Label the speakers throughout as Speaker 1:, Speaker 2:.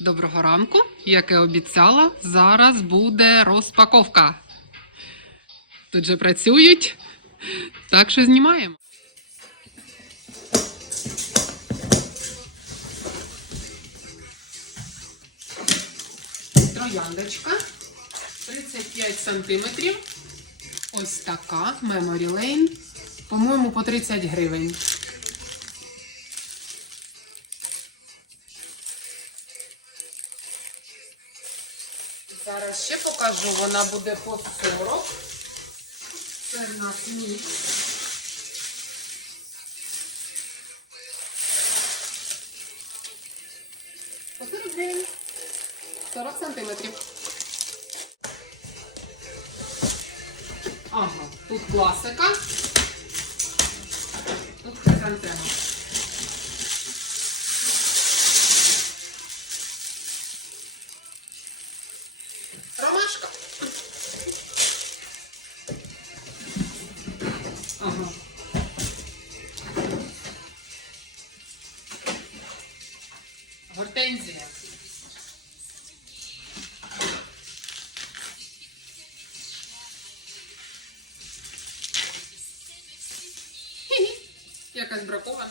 Speaker 1: Доброго ранку. Як і обіцяла, зараз буде розпаковка. Тут же працюють, так що знімаємо. Трояндочка 35 сантиметрів. Ось така Memory Lane. По-моєму, по 30 гривень. Ще покажу, вона буде по 40. Це в нас мікс. По 40 гривень. 40 сантиметрів. Ага, тут класика. Тут хризантема. Гортензія. Якась бракована.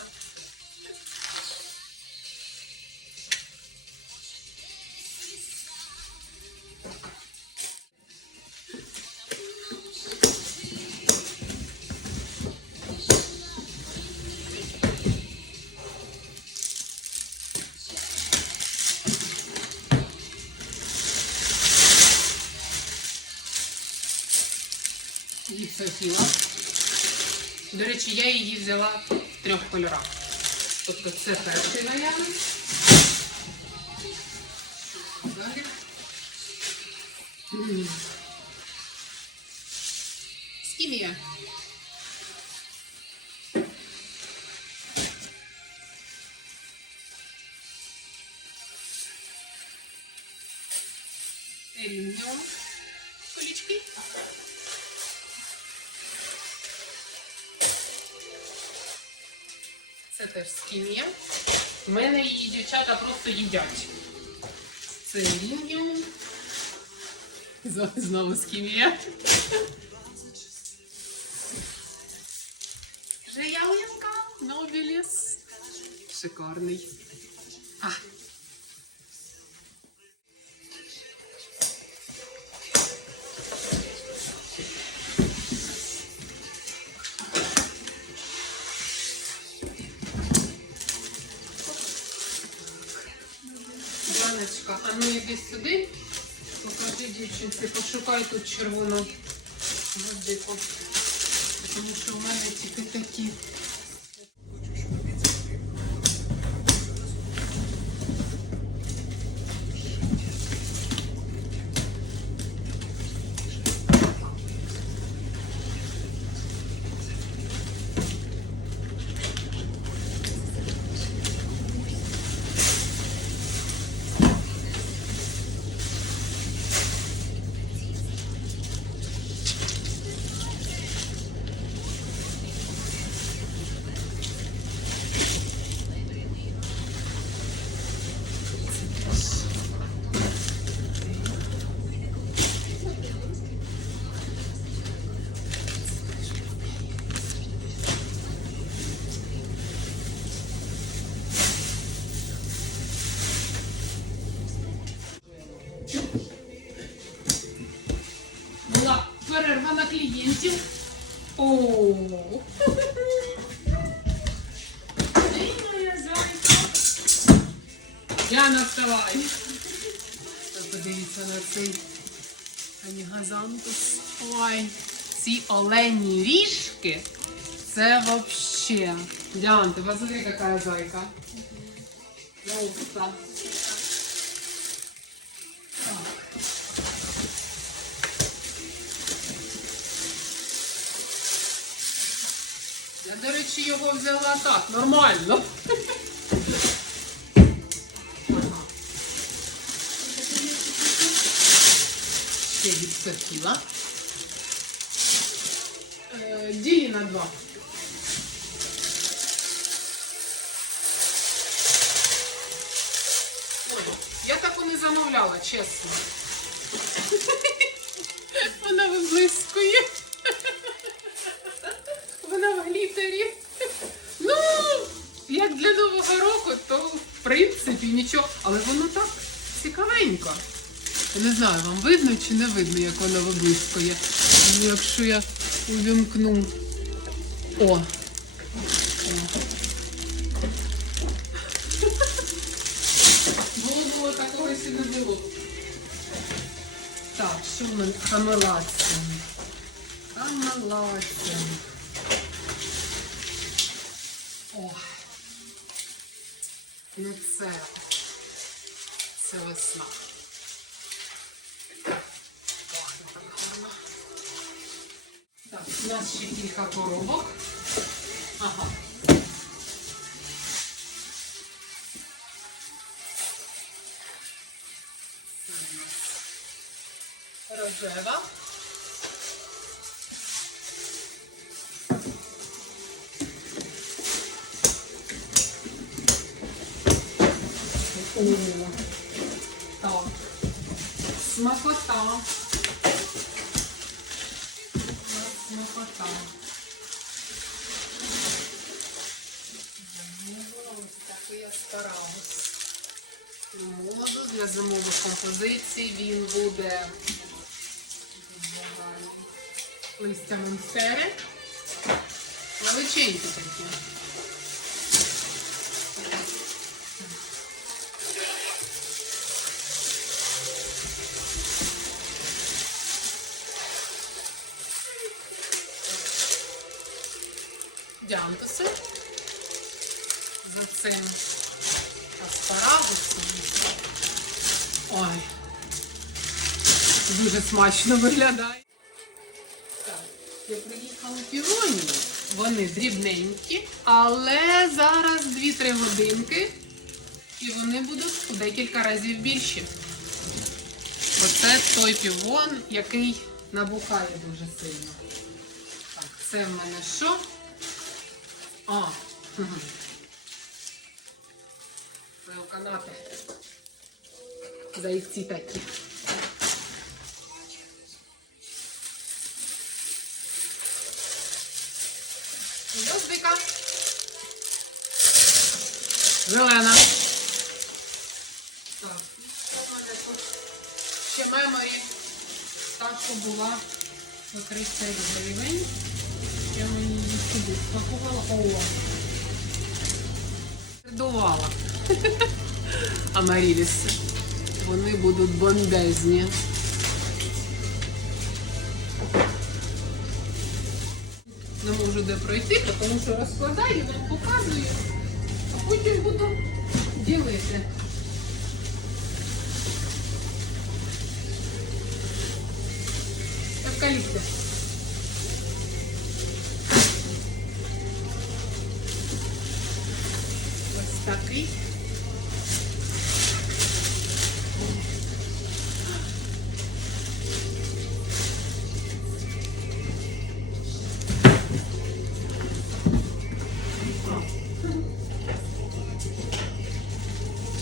Speaker 1: До речі, я її взяла в трьох кольорах. Тобто це перший наявний. Далі. Це теж скімія. У мене її дівчата просто їдять. Це лініум. Знову скімія. Вже ялинка, Нобіліс. Шикарний. А. іди сюди. Покажи дівчинці, пошукай тут червону гвоздику. Тому що в мене тільки такі. Була перерва на клієнтів. О. Ей, моя зайка. Яна, вставай. Подивіться на цей анігазантус. Ой, ці олені ріжки. Це вообще. Діан, ти посмотри, яка зайка. Уфта. до речі, його взяла так, нормально. Ага. Ще від Софіла. Е, Ділі на два. Ой, Я таку не замовляла, чесно. Вона виблискує. Вона. Ну, як для Нового року, то в принципі нічого. Але воно так цікавенько. Не знаю, вам видно чи не видно, як вона виблискує. Ну, якщо я увімкну. О! О. Було, такого ще не було. Так, що в мене? Хамелація. О. Ну це. Це весна. Пахне так гарно. Так, у нас ще кілька коробок. Ага. Це у нас Рожева. О, так. Смакота. Смакота. Ось такий аспарагус. Моду для зимових композицій він буде листя монстери. Величенькі такі. Діантуси. За цим аспарагусом. Ой. Дуже смачно виглядає. Так, я приїхала півонію. Вони дрібненькі, але зараз 2-3 годинки і вони будуть у декілька разів більші. Оце той півон, який набухає дуже сильно. Так, це в мене що? А, хм. канати. Зайці такі. Гвоздика. Зелена. Так, що тут? Ще меморі. Та, що була 30 гривень. Я мені її сюди спакувала. О! Сердувала. Амаріліси. Вони будуть бомбезні. Не можу де пройти, тому що розкладаю, вам показую, а потім буду ділити. Евкаліпти. Такий.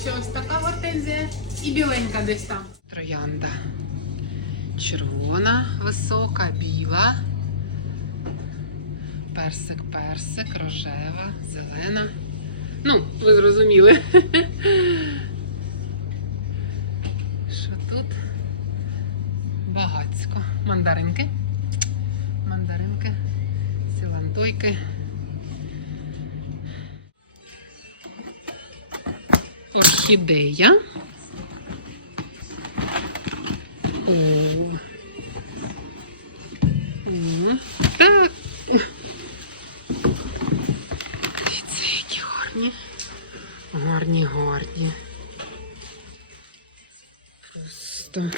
Speaker 1: Ще ось така гортензія і біленька десь там. Троянда. Червона, висока, біла. Персик, персик, рожева, зелена. Ну, ви зрозуміли. Що тут? Багацько. Мандаринки. Мандаринки, сілантойки. Орхідея. О. О. Так. Дивіться, які гарні. Гарні, гарні. Просто.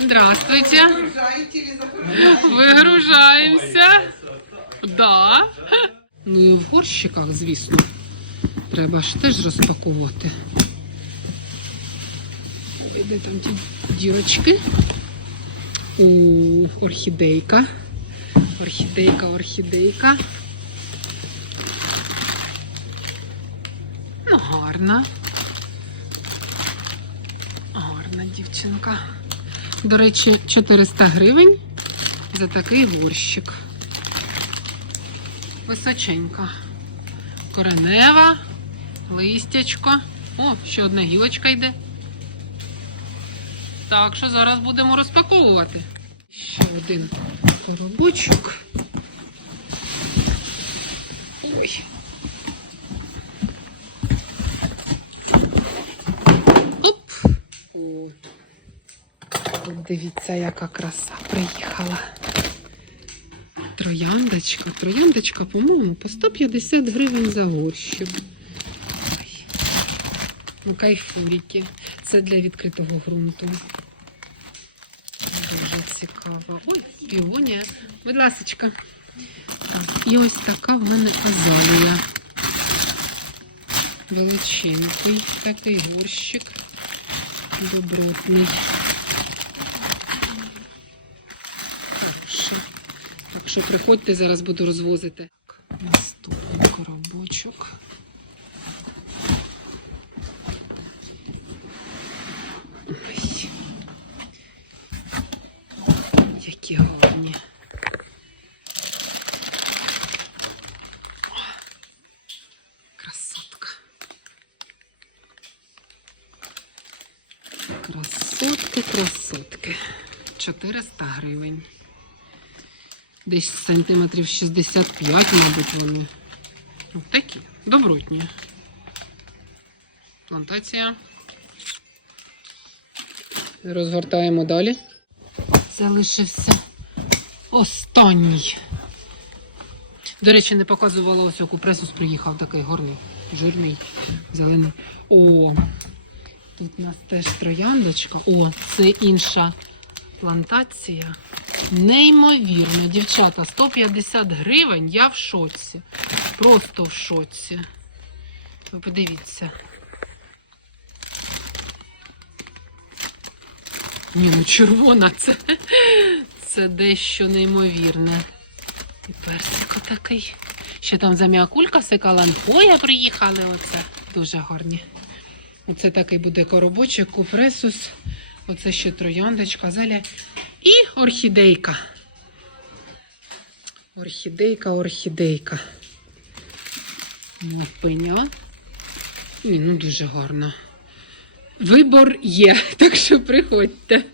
Speaker 1: Здравствуйте. Вигружаємося. Да. Ну і в горщиках, звісно. Треба ж теж розпакувати. Ой, Де там ті дірочки? О, орхідейка. Орхідейка, орхідейка. Ну, гарна. Гарна дівчинка. До речі, 400 гривень за такий горщик. Височенька. Коренева, листячко. О, ще одна гілочка йде. Так що зараз будемо розпаковувати. Ще один коробочок. Ой. Оп. О. От дивіться, яка краса приїхала. Трояндочка. Трояндочка, по-моєму, по 150 гривень за горщик. Ну, кайфуліки. Це для відкритого ґрунту. Дуже цікаво. Ой, півонія. Будь ласочка. І ось така в мене азалія. Величенький такий горщик. Добротний. Що приходьте, зараз буду розвозити. Наступний коробочок. Ой. Які гарні. Красотка. Красотки, красотки. 400 гривень. Десь сантиметрів 65, мабуть, вони. Ну, такі. Добротні. Плантація. Розгортаємо далі. Залишився останній. До речі, не показувала ось яку пресус приїхав такий горний, жирний, зелений. О, тут у нас теж трояндочка. О, це інша плантація. Неймовірно, дівчата, 150 гривень, я в шоці. Просто в шоці. Ви подивіться. Ні, ну червона це, це дещо неймовірне. І персик отакий. Ще там заміакулька секаланхоя приїхали. Оце дуже гарні. Оце такий буде коробочок, купресус. Оце ще трояндочка, заля. І орхідейка. Орхідейка, орхідейка. Ні, ну дуже гарно. Вибор є, так що приходьте.